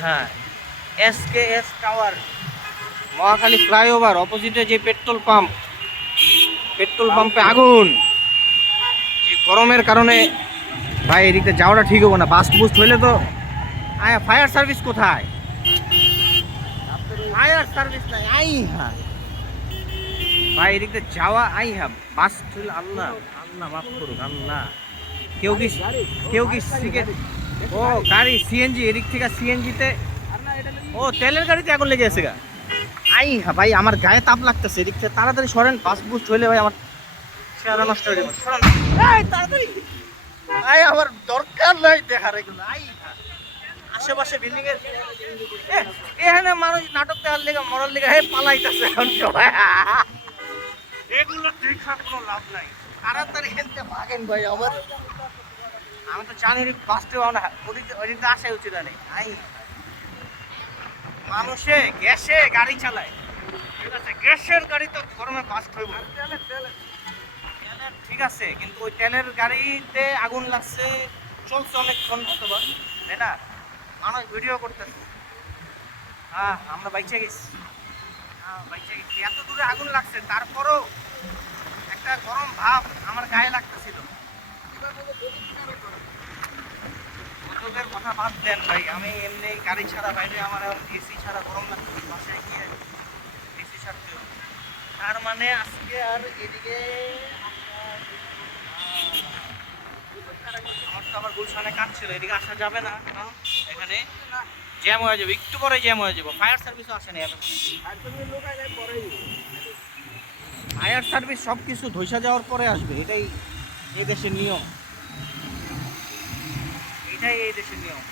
হ্যাঁ S K S tower Mohakhali flyover অপোজিটে যে পেট্রোল পাম্প পেট্রোল পাম্পে আগুন। এই গরমের কারণে, ভাই, এদিকে যাওয়াটা ঠিক হব না বাস্ট বুস্ট হইলে তো ফায়ার সার্ভিস কোথায়? ফায়ার সার্ভিস নাই, আই হ্যাঁ। ভাই, এদিকে যাওয়া, আই হ্যাঁ বাস আল্লাহ আল্লাহ, মাফ করুন আল্লাহ। কেউ কি কেউ কি শিখে ও গাড়ি সিএনজি এদিক থেকে সিএনজিতে ও তেলের গাড়িতে আগুন লেগে আছে গা। আই ভাই আমার গায়ে তাপ লাগতেছে এদিক থেকে তাড়াতাড়ি সরেন বাস বুস্ট হইলে ভাই আমার চেহারা নষ্ট হয়ে যাবে। সরেন। এই তাড়াতাড়ি। আই আমার দরকার নাই দেখার এগুলো আই। আশেপাশে বিল্ডিং এর এখানে মানুষ নাটক দেখার লেগে মরার লেগে হে পালাইতেছে এখন সবাই। এগুলো দেখা কোনো লাভ নাই। তাড়াতাড়ি খেলতে ভাগেন ভাই আমার আমি তো জানি রে বাঁচতে পারব না ওদিকে ওদিকে আসা উচিত নেই আই। মানুষে গ্যাসে গাড়ি চালায়। ঠিক আছে গ্যাসের গাড়ি তো গরমে বাস্ট হইব। ঠিক আছে কিন্তু ওই তেলের গাড়িতে আগুন লাগছে চলছে অনেকক্ষণ অথবা তাই না? মানুষ ভিডিও করতেছে। হ্যাঁ আমরা বাইচে গেছি। হ্যাঁ বাইচে গেছি। এত দূরে আগুন লাগছে তারপরও একটা গরম ভাব আমার গায়ে লাগতেছিল। কথা আমার মানে এদিকে আসা যাবে না এখানে। জ্যাম হয়ে যাবে, একটু পরে জ্যাম হয়ে যাবে। ফায়ার সার্ভিসও আসেনি ফায়ার সার্ভিস সব কিছু ধৈসা যাওয়ার পরে আসবে, এটাই এই দেশের নিয়ম। এটাই এই দেশের নিয়ম।